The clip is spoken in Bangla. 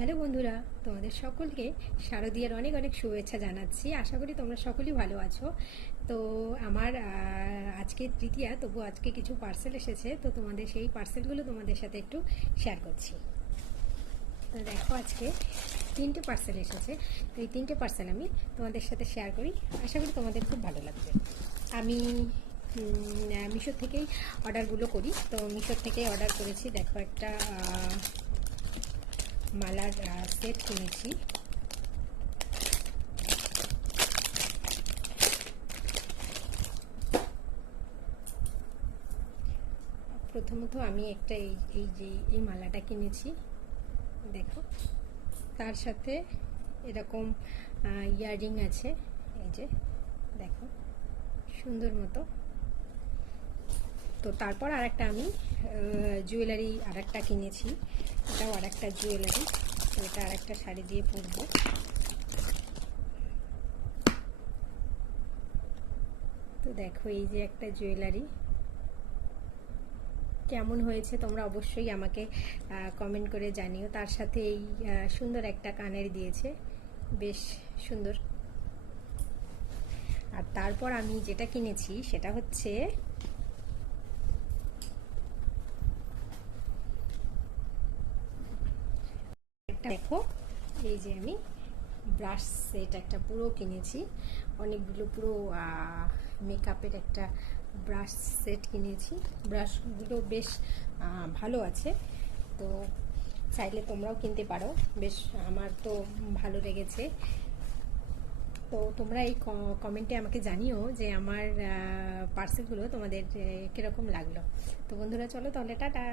হ্যালো বন্ধুরা, তোমাদের সকলকে শারদীয়ার অনেক অনেক শুভেচ্ছা জানাচ্ছি। আশা করি তোমরা সকলেই ভালো আছো। তো আমার আজকে তৃতীয়া, তবু আজকে কিছু পার্সেল এসেছে, তো তোমাদের সেই পার্সেলগুলো তোমাদের সাথে একটু শেয়ার করছি। তো দেখো, আজকে 3টে পার্সেল এসেছে। তো এই 3টে পার্সেল আমি তোমাদের সাথে শেয়ার করি। আশা করি তোমাদের খুব ভালো লাগবে। আমি মিশো থেকেই অর্ডারগুলো করি। তো মিশো থেকেই অর্ডার করেছি। দেখো, একটা মালার সেট কিনেছি। প্রথমত আমি একটা এই মালাটা কিনেছি। দেখো, তার সাথে এরকম ইয়াররিং আছে। এই যে দেখো, সুন্দর মতো। তো তারপর আরেকটা আমি জুয়েলারি আরেকটা কিনেছি। এটাও আরেকটা জুয়েলারি। তো এটা আরেকটা শাড়ি দিয়ে পরবো। তো দেখো, এই যে একটা জুয়েলারি, কেমন হয়েছে তোমরা অবশ্যই আমাকে কমেন্ট করে জানিও। তার সাথে এই সুন্দর একটা কানের দিয়েছে, বেশ সুন্দর। আর তারপর আমি যেটা কিনেছি সেটা হচ্ছে একটা, দেখো এই যে আমি ব্রাশ সেট একটা পুরো কিনেছি। অনেকগুলো পুরো মেকআপের একটা ব্রাশ সেট কিনেছি। ব্রাশগুলো বেশ ভালো আছে। তো চাইলে তোমরাও কিনতে পারো। বেশ, আমার তো ভালো লেগেছে। তো তোমরা এই কমেন্টে আমাকে জানিও যে আমার পার্সেলগুলো তোমাদের কীরকম লাগলো। তো বন্ধুরা, চলো তাহলে টাটা।